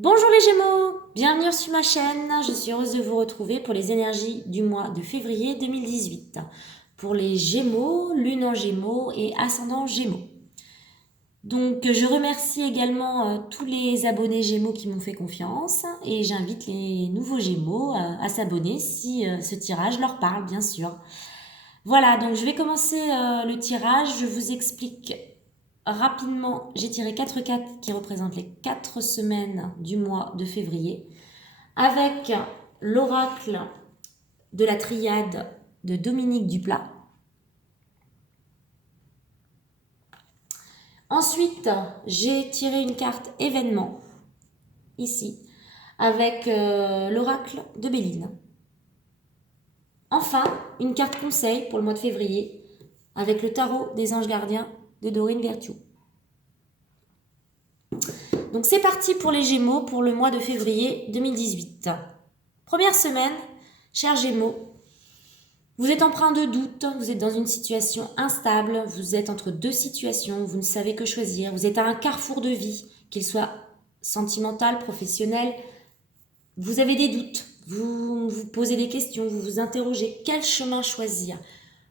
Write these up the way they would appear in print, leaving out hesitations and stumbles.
Bonjour les Gémeaux, bienvenue sur ma chaîne. Je suis heureuse de vous retrouver pour les énergies du mois de février 2018. Pour les Gémeaux, Lune en Gémeaux et Ascendant Gémeaux. Donc je remercie également tous les abonnés Gémeaux qui m'ont fait confiance et j'invite les nouveaux Gémeaux à s'abonner si ce tirage leur parle bien sûr. Voilà, donc je vais commencer le tirage, je vous explique rapidement. J'ai tiré 4 cartes qui représentent les 4 semaines du mois de février avec l'oracle de la triade de Dominique Duplat. Ensuite, j'ai tiré une carte événement, ici, avec l'oracle de Béline. Enfin, une carte conseil pour le mois de février, avec le tarot des anges gardiens de Dorine Vertuo. Donc c'est parti pour les Gémeaux pour le mois de février 2018. Première semaine, chers Gémeaux, vous êtes empreint de doute, vous êtes dans une situation instable, vous êtes entre deux situations, vous ne savez que choisir, vous êtes à un carrefour de vie, qu'il soit sentimental, professionnel, vous avez des doutes, vous vous posez des questions, vous vous interrogez, quel chemin choisir?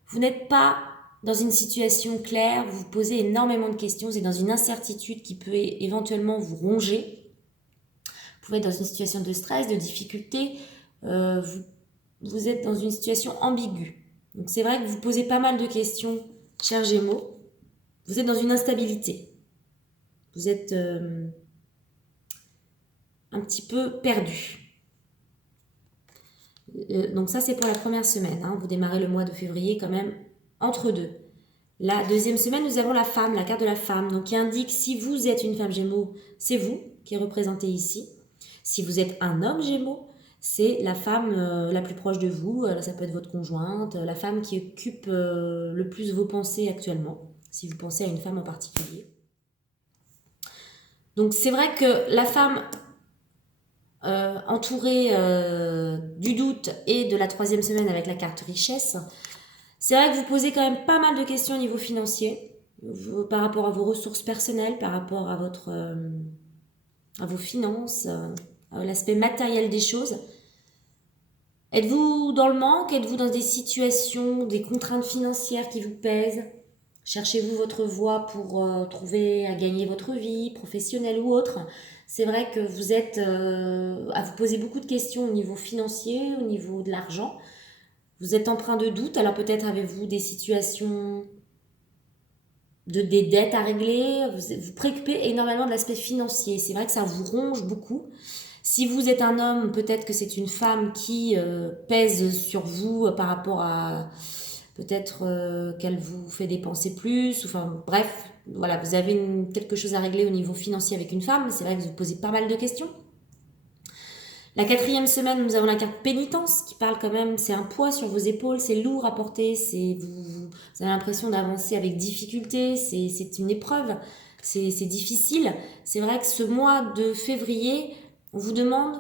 Vous n'êtes pas dans une situation claire, vous vous posez énormément de questions, vous êtes dans une incertitude qui peut éventuellement vous ronger. Vous pouvez être dans une situation de stress, de difficulté, vous êtes dans une situation ambiguë. Donc c'est vrai que vous posez pas mal de questions, chers Gémeaux. Vous êtes dans une instabilité. Vous êtes un petit peu perdu. Donc ça c'est pour la première semaine. Vous démarrez le mois de février quand même entre deux. La deuxième semaine, nous avons la femme, la carte de la femme. Donc qui indique si vous êtes une femme Gémeaux, c'est vous qui est représentée ici. Si vous êtes un homme Gémeaux, c'est la femme la plus proche de vous, ça peut être votre conjointe, la femme qui occupe le plus vos pensées actuellement, si vous pensez à une femme en particulier. Donc c'est vrai que la femme entourée du doute et de la troisième semaine avec la carte richesse, c'est vrai que vous posez quand même pas mal de questions au niveau financier, par rapport à vos ressources personnelles, par rapport à vos finances, à l'aspect matériel des choses. Êtes-vous dans le manque? Êtes-vous dans des situations, des contraintes financières qui vous pèsent? Cherchez-vous votre voie pour trouver à gagner votre vie, professionnelle ou autre? C'est vrai que vous êtes à vous poser beaucoup de questions au niveau financier, au niveau de l'argent. Vous êtes empreint de doute, alors peut-être avez-vous des situations des dettes à régler, vous préoccupez énormément de l'aspect financier. C'est vrai que ça vous ronge beaucoup. Si vous êtes un homme, peut-être que c'est une femme qui pèse sur vous par rapport à peut-être qu'elle vous fait dépenser plus. Enfin bref, voilà, vous avez quelque chose à régler au niveau financier avec une femme. C'est vrai que vous posez pas mal de questions. La quatrième semaine, nous avons la carte pénitence qui parle quand même, c'est un poids sur vos épaules, c'est lourd à porter, vous avez l'impression d'avancer avec difficulté, c'est une épreuve, c'est difficile. C'est vrai que ce mois de février, on vous demande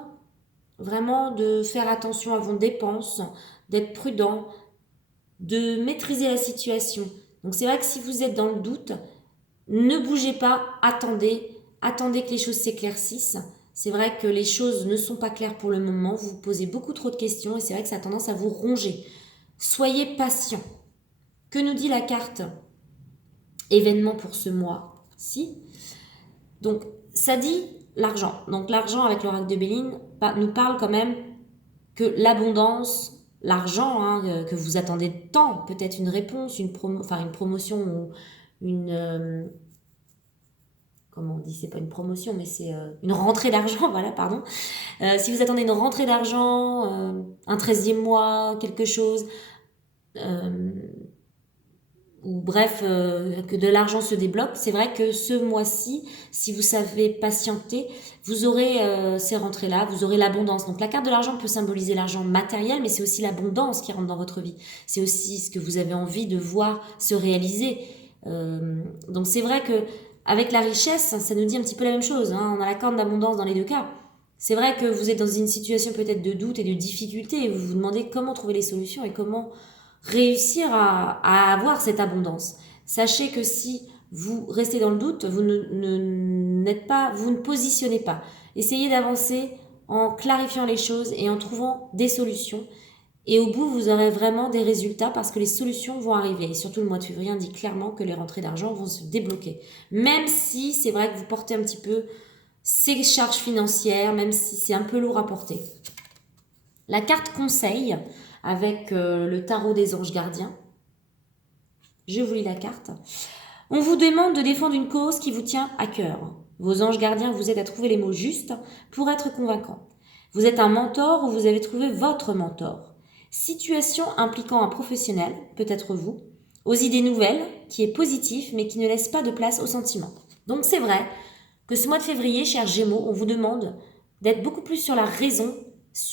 vraiment de faire attention à vos dépenses, d'être prudent, de maîtriser la situation. Donc c'est vrai que si vous êtes dans le doute, ne bougez pas, attendez que les choses s'éclaircissent. C'est vrai que les choses ne sont pas claires pour le moment, vous vous posez beaucoup trop de questions et c'est vrai que ça a tendance à vous ronger. Soyez patient. Que nous dit la carte événement pour ce mois-ci? Donc ça dit l'argent. Donc l'argent avec l'oracle de Béline nous parle quand même que l'abondance, l'argent que vous attendez tant, peut-être une réponse, une promotion ou une comment on dit, c'est pas une promotion, mais c'est une rentrée d'argent, voilà, pardon. Si vous attendez une rentrée d'argent, un 13e mois, quelque chose, euh, ou bref, que de l'argent se débloque, c'est vrai que ce mois-ci, si vous savez patienter, vous aurez ces rentrées-là, vous aurez l'abondance. Donc la carte de l'argent peut symboliser l'argent matériel, mais c'est aussi l'abondance qui rentre dans votre vie. C'est aussi ce que vous avez envie de voir se réaliser. Donc c'est vrai que avec la richesse, ça nous dit un petit peu la même chose. On a la carte d'abondance dans les deux cas. C'est vrai que vous êtes dans une situation peut-être de doute et de difficulté et vous vous demandez comment trouver les solutions et comment réussir à avoir cette abondance. Sachez que si vous restez dans le doute, vous vous ne positionnez pas. Essayez d'avancer en clarifiant les choses et en trouvant des solutions. Et au bout, vous aurez vraiment des résultats parce que les solutions vont arriver. Et surtout, le mois de février indique clairement que les rentrées d'argent vont se débloquer. Même si c'est vrai que vous portez un petit peu ces charges financières, même si c'est un peu lourd à porter. La carte conseil avec le tarot des anges gardiens. Je vous lis la carte. On vous demande de défendre une cause qui vous tient à cœur. Vos anges gardiens vous aident à trouver les mots justes pour être convaincants. Vous êtes un mentor ou vous avez trouvé votre mentor. Situation impliquant un professionnel, peut-être vous, aux idées nouvelles, qui est positif mais qui ne laisse pas de place aux sentiments. Donc c'est vrai que ce mois de février, chers Gémeaux, on vous demande d'être beaucoup plus sur la raison,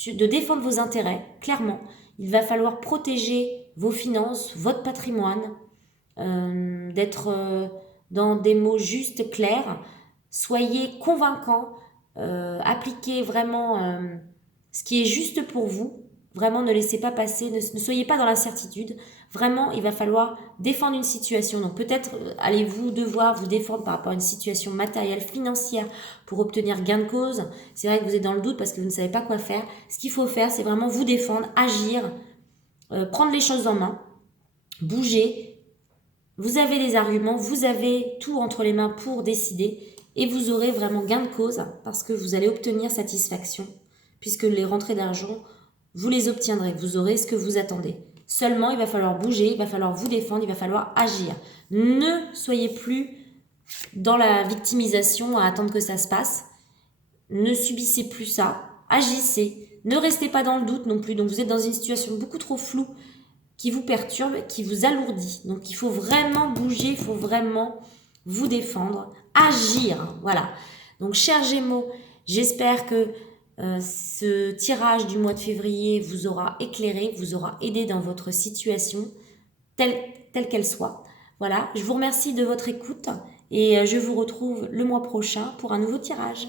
de défendre vos intérêts, clairement. Il va falloir protéger vos finances, votre patrimoine, d'être dans des mots justes, clairs. Soyez convaincants, appliquez vraiment ce qui est juste pour vous. Vraiment, ne laissez pas passer, ne soyez pas dans l'incertitude. Vraiment, il va falloir défendre une situation. Donc peut-être allez-vous devoir vous défendre par rapport à une situation matérielle, financière pour obtenir gain de cause. C'est vrai que vous êtes dans le doute parce que vous ne savez pas quoi faire. Ce qu'il faut faire, c'est vraiment vous défendre, agir, prendre les choses en main, bouger. Vous avez des arguments, vous avez tout entre les mains pour décider et vous aurez vraiment gain de cause parce que vous allez obtenir satisfaction puisque les rentrées d'argent, vous les obtiendrez, vous aurez ce que vous attendez. Seulement, il va falloir bouger, il va falloir vous défendre, il va falloir agir. Ne soyez plus dans la victimisation à attendre que ça se passe. Ne subissez plus ça, agissez. Ne restez pas dans le doute non plus. Donc vous êtes dans une situation beaucoup trop floue qui vous perturbe, qui vous alourdit. Donc il faut vraiment bouger, il faut vraiment vous défendre, agir. Voilà. Donc chers Gémeaux, j'espère que ce tirage du mois de février vous aura éclairé, vous aura aidé dans votre situation, telle qu'elle soit. Voilà, je vous remercie de votre écoute et je vous retrouve le mois prochain pour un nouveau tirage.